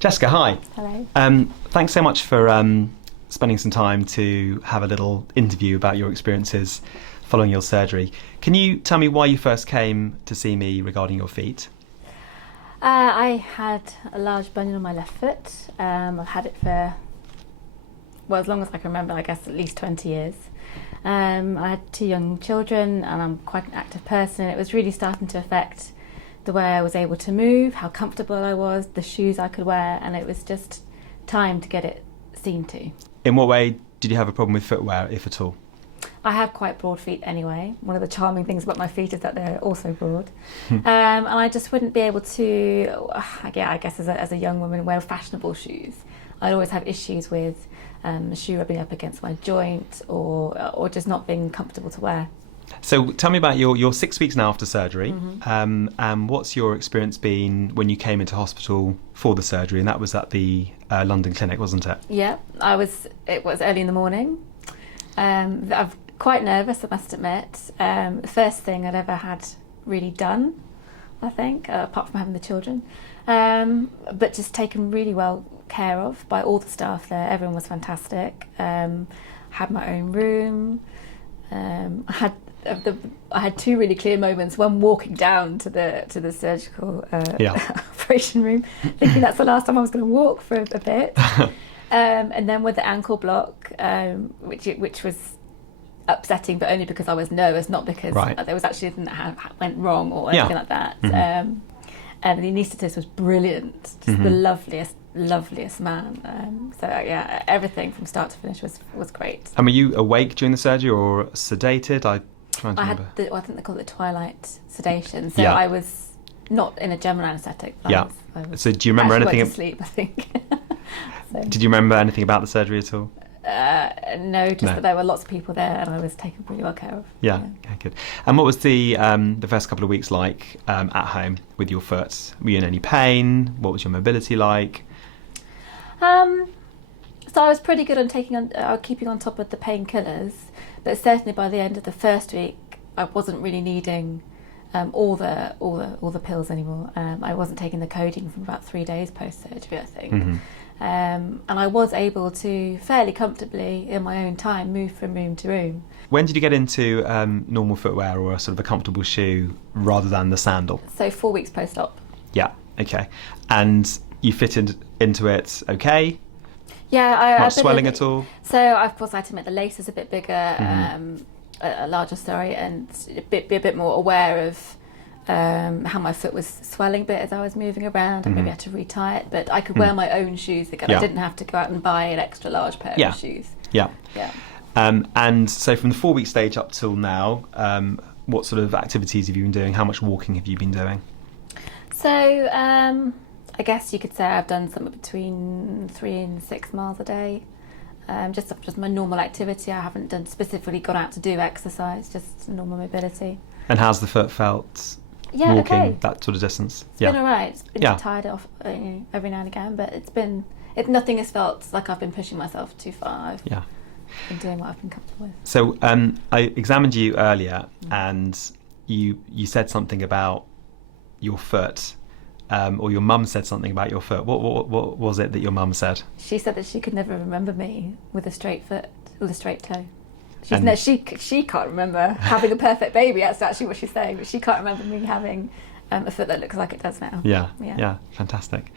Jessica, hi. Hello. Thanks so much for spending some time to have a little interview about your experiences following your surgery. Can you tell me why you first came to see me regarding your feet? I had a large bunion on my left foot. I've had it for, well, as long as I can remember, I guess at least 20 years. I had 2 young children and I'm quite an active person. It was really starting to affect the way I was able to move, how comfortable I was, the shoes I could wear, and it was just time to get it seen to. In what way did you have a problem with footwear, if at all? I have quite broad feet anyway. One of the charming things about my feet is that they're also broad. And I just wouldn't be able to, I guess as a young woman, wear fashionable shoes. I'd always have issues with a shoe rubbing up against my joint or just not being comfortable to wear. So tell me about your 6 weeks now after surgery, and what's your experience been when you came into hospital for the surgery? And that was at the London clinic, wasn't it? Yeah, it was early in the morning. I'm quite nervous, I must admit. The first thing I'd ever had really done, I think, apart from having the children. But just taken really well care of by all the staff there. Everyone was fantastic. Had my own room. I had 2 really clear moments. One walking down to the surgical operation room, thinking that's the last time I was going to walk for a bit. And then with the ankle block, which was upsetting, but only because I was nervous, not because there was actually anything that went wrong or anything like that. And the anaesthetist was brilliant, just the loveliest man. So everything from start to finish was great. And were you awake during the surgery or sedated? I had I think they call it the twilight sedation. So I was not in a general anaesthetic. So do you remember anything? Went to sleep, I think. So. Did you remember anything about the surgery at all? No, that there were lots of people there and I was taken really well care of. Yeah, good. And what was the first couple of weeks like at home with your foot? Were you in any pain? What was your mobility like? So I was pretty good on keeping on top of the painkillers, but certainly by the end of the first week, I wasn't really needing all the pills anymore. I wasn't taking the codeine for about 3 days post surgery, I think. And I was able to fairly comfortably, in my own time, move from room to room. When did you get into normal footwear or a sort of a comfortable shoe rather than the sandal? So 4 weeks post-op. Yeah, okay. And you fitted into it okay? Yeah, Not swelling at all? So of course I had to make the laces a bit bigger, a larger, and be a bit more aware of how my foot was swelling a bit as I was moving around, and maybe had to retie it, but I could wear my own shoes again. I didn't have to go out and buy an extra large pair of shoes. And so from the 4 week stage up till now, what sort of activities have you been doing? How much walking have you been doing? So I guess you could say I've done somewhere between 3 and 6 miles a day. Just my normal activity. I haven't specifically gone out to do exercise, just normal mobility. And how's the foot felt? Yeah, walking that sort of distance. It's been alright. It's been tired off every now and again, but nothing has felt like I've been pushing myself too far. I've been doing what I've been comfortable with. So I examined you earlier, and you said something about your foot, or your mum said something about your foot. What was it that your mum said? She said that she could never remember me with a straight foot, with a straight toe. She can't remember having a perfect baby. That's actually what she's saying. But she can't remember me having a foot that looks like it does now. Yeah, fantastic.